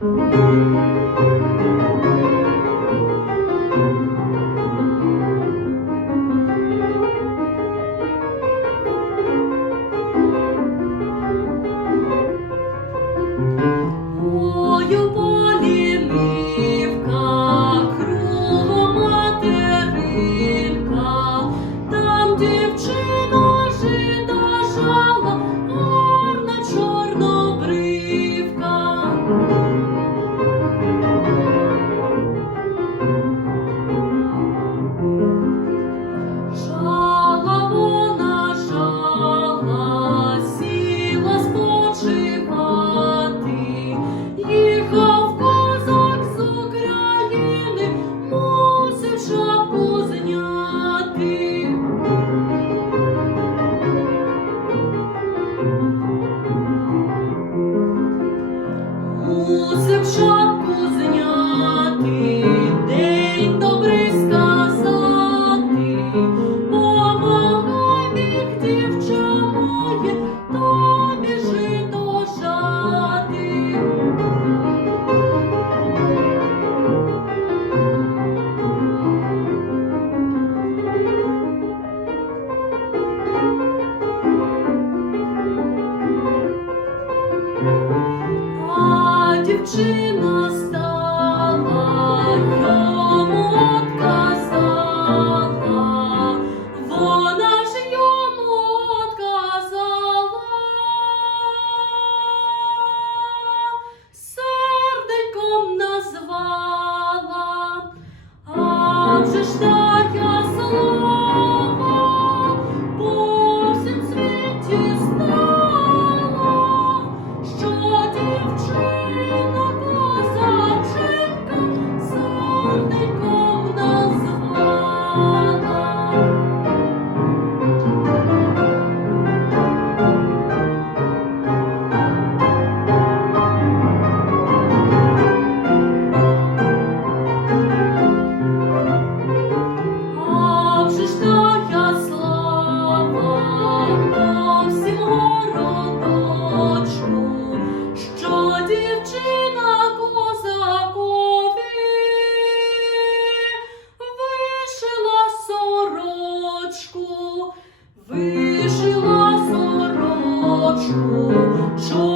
Música Мусив зняти, день добрий сказати, помагай тобі жито жати. А дівчина 树树。